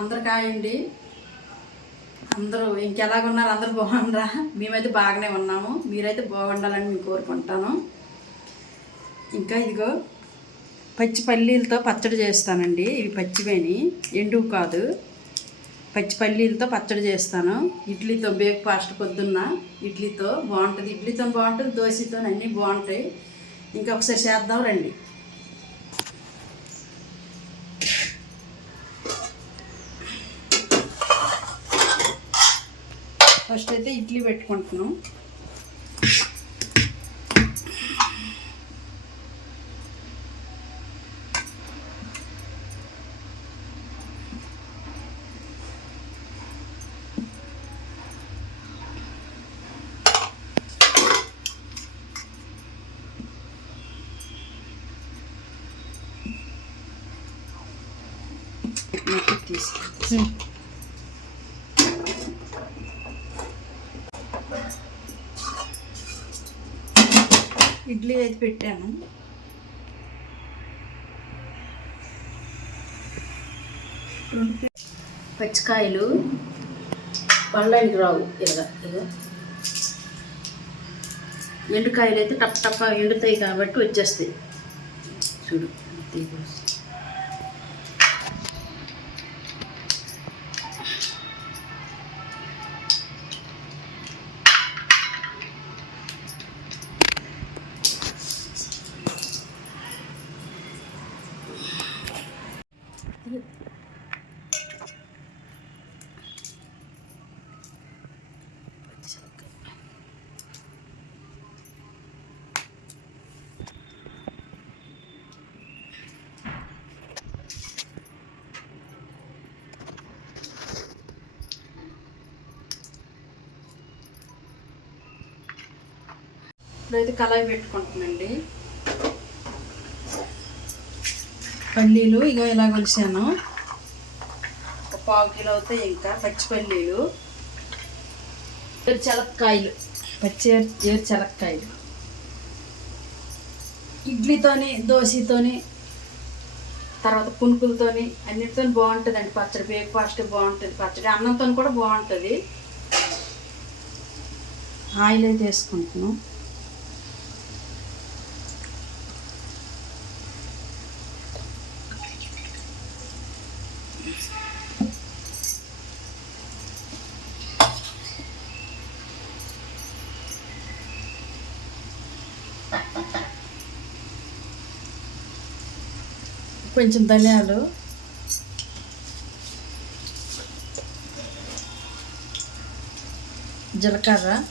అందరికాయండి అందరూ ఇంకెలాగున్నారు? అందరూ బాగుండరా మేమైతే బాగానే ఉన్నాము. మీరైతే బాగుండాలని మేము కోరుకుంటాను. ఇంకా ఇదిగో పచ్చి పల్లీలతో పచ్చడి చేస్తానండి. ఇవి పచ్చివేని ఎండు కాదు. పచ్చి పల్లీలతో పచ్చడి చేస్తాను. ఇడ్లీతో బ్రేక్ఫాస్ట్ పొద్దున్న ఇడ్లీతో బాగుంటుంది. ఇడ్లీతో బాగుంటుంది దోశతో అన్నీ బాగుంటాయి. ఇంకా ఒకసారి చేద్దాం రండి. ఫస్ట్ అయితే ఇడ్లీ పెట్టుకుంటున్నాం. తీసి ఇడ్లీ అయితే పెట్టాను. పచ్చికాయలు. పళ్ళకి రావు ఇలా ఇగో ఎండుకాయలు అయితే టప్ టప్ప ఎండుతాయి కాబట్టి వచ్చేస్తాయి. చూడు ఇప్పుడైతే కళాయి పెట్టుకుంటానండి పల్లీలు ఇక ఇలా కొలిసాను ఒక పావు కిలో అవుతాయి ఇంకా పచ్చి పల్లీలు చెలక్కాయలు పచ్చి ఏరు ఏరు చెలక్కాయలు ఇడ్లీతోని దోశతోని తర్వాత పునుకులతోని అన్నిటితో బాగుంటుందండి పచ్చడి. బ్రేక్ఫాస్ట్ బాగుంటుంది పచ్చడి. అన్నంతో కూడా బాగుంటుంది. ఆయిల్ అయితే వేసుకుంటున్నాం కొంచెం ధనియాలు. జీలకర్ర.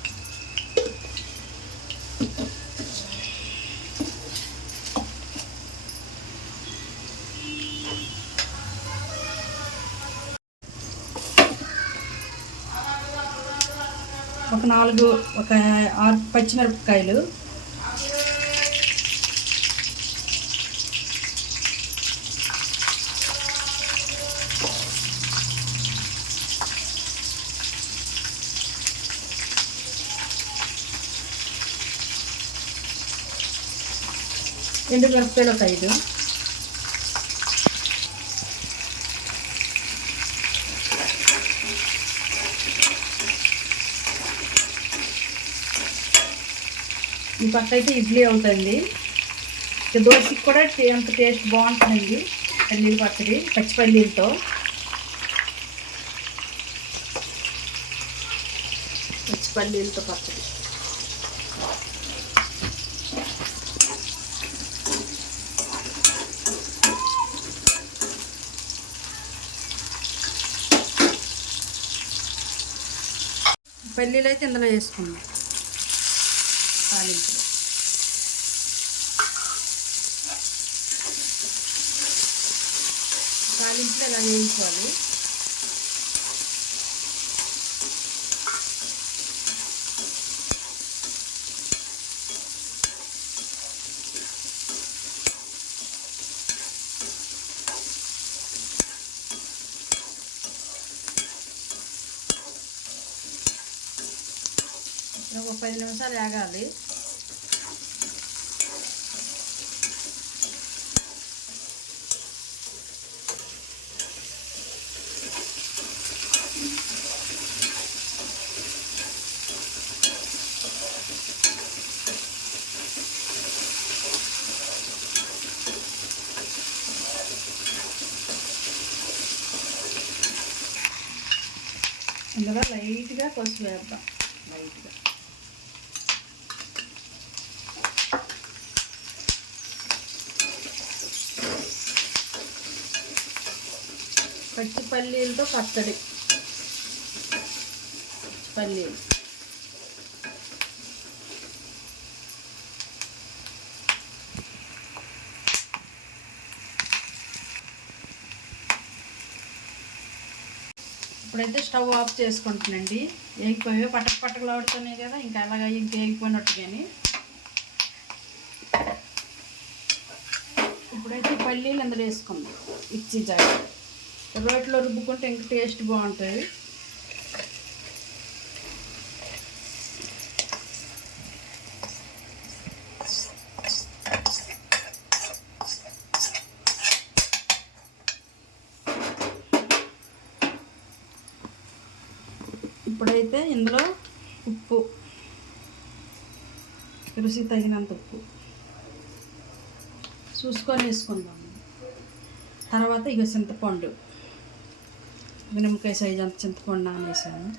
ఒక నాలుగు ఒక ఆరు పచ్చిమిరపకాయలు. రెండు మిరపకాయలు ఒక ఐదు ఈ పక్క అయితే ఇడ్లీ అవుతుంది. ఇక దోశకి కూడా అంత టేస్ట్ బాగుంటుందండి. పల్లీలు పచ్చడి పచ్చి పల్లీలతో పచ్చి పల్లీలతో పచ్చడి. పల్లీలు అయితే ఇందులో వేసుకున్నాం తాలింపులో. తాలింపులో ఇలా వేయించుకోవాలి పది నిమిషాలు వేగాలి ఇందులో లైట్గా కొంచెం వేద్దాం లైట్గా పచ్చి పల్లీలతో పచ్చడి పల్లీలు ఇప్పుడైతే స్టవ్ ఆఫ్ చేసుకుంటున్నాండి వేగిపోయి పట్టక పట్టకలు ఆడుతున్నాయి కదా ఇంకా అలాగా ఇంక వేగిపోయినట్టు కానీ. ఇప్పుడైతే పల్లీలు అందులో వేసుకుందాం. ఇచ్చి జాగ్రత్త రోట్లో రుబ్బుకుంటే ఇంకా టేస్ట్ బాగుంటుంది. ఇప్పుడైతే ఇందులో ఉప్పు రుచి తగినంత ఉప్పు. చూసుకొని వేసుకుందాం. తర్వాత ఇక చింతపండు. మినమకాయ సైజ్ అంత చింతపండు నానేసాను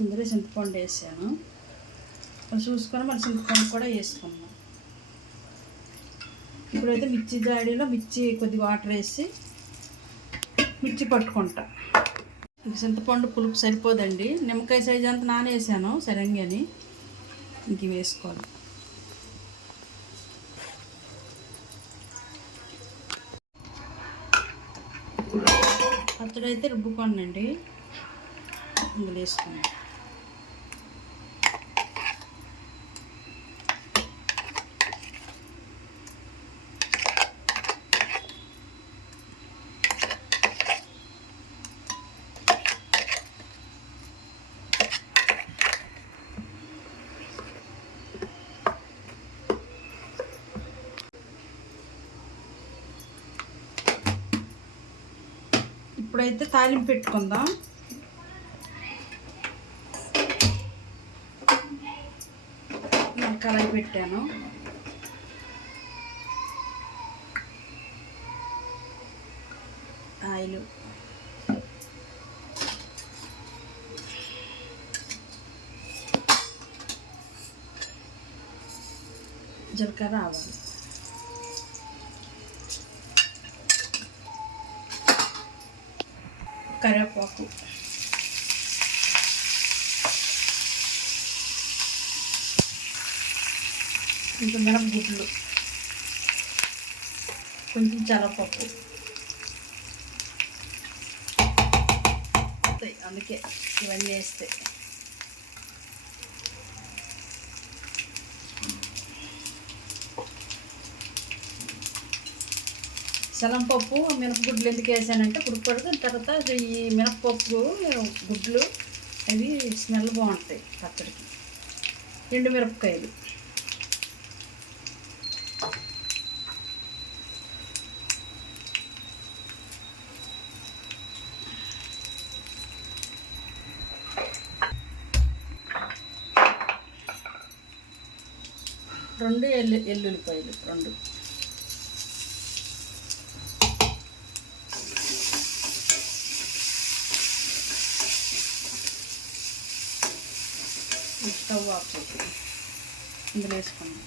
ఇందులో చింతపండు వేసాను. చూసుకొని మరి చింతపండు కూడా వేసుకున్నాం ఇప్పుడైతే మిర్చి జాడీలో మిర్చి కొద్దిగా వాటర్ వేసి మిర్చి పట్టుకుంటా. ఇంక చింతపండు పులుపు సరిపోదండి. నిమ్మకాయ సైజ్ అంతా నానేసాను సరంగాని ఇంక వేసుకోవాలి. పచ్చడి అయితే రుబ్బుకోండి ఇందులో వేసుకున్నాం ఇప్పుడైతే తాలింపు పెట్టుకుందాం. నేను కళాయి పెట్టాను. ఆయిల్. జీలకర్ర ఆవాలి. కరివేపాకు. కొంచెం మినపగుడ్లు కొంచెం చల్లపప్పు అందుకే ఇవన్నీ వేస్తే. శలంపప్పు మినపగుడ్లు ఎందుకు వేసానంటే ఉడకపడిన తర్వాత ఈ మినపప్పు గుడ్లు అవి స్మెల్ బాగుంటాయి పచ్చడికి. ఎండు మిరపకాయలు. రెండు ఎల్లు ఎల్లుల్లిపాయలు రెండు. స్టవ్ ఆఫ్ చేసి ఇందులో వేసుకున్నాం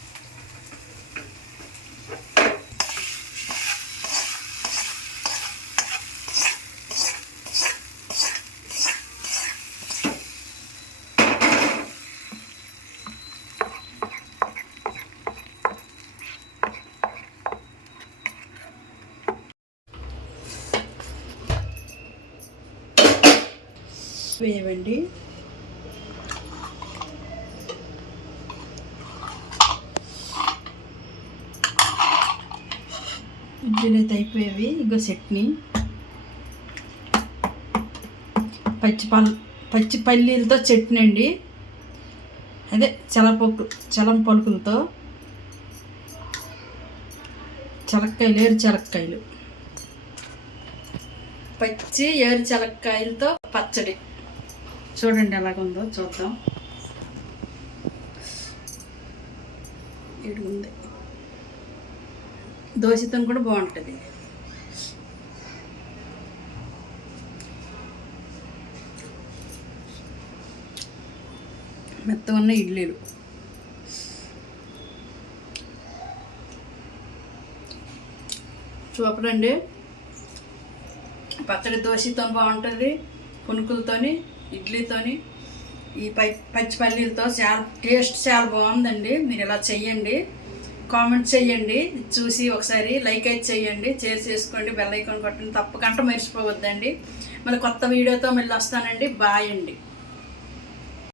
వేయండి ఇడ్లీలు అయితే అయిపోయేవి. ఇగో చట్నీ. పచ్చి పల్ పచ్చి పల్లీలతో చట్నీ అండి. అదే చలపొక్కు చలం పలుకులతో. చలక్కాయలు ఏరు చలక్కాయలు. పచ్చి ఏరు చలక్కాయలతో పచ్చడి. చూడండి ఎలాగుందో చూద్దాం. ఇడుగుంది దోశతో కూడా బాగుంటుంది. మెత్తగా ఉన్న ఇడ్లీలు. చూపడండి పచ్చడి దోశతో బాగుంటుంది పునుకులతోని ఇడ్లీతోని. ఈ పై పచ్చి పల్లీలతో చాలా టేస్ట్ చాలా బాగుందండి. మీరు ఇలా చెయ్యండి. కామెంట్ చేయండి చూసి ఒకసారి లైక్ అయితే చేయండి షేర్ చేసుకోండి బెల్ ఐకాన్ కొట్టండి తప్పకుండా మర్చిపోవద్దండి. మళ్ళీ కొత్త వీడియోతో మళ్ళీ వస్తానండి. బాయ్ అండి.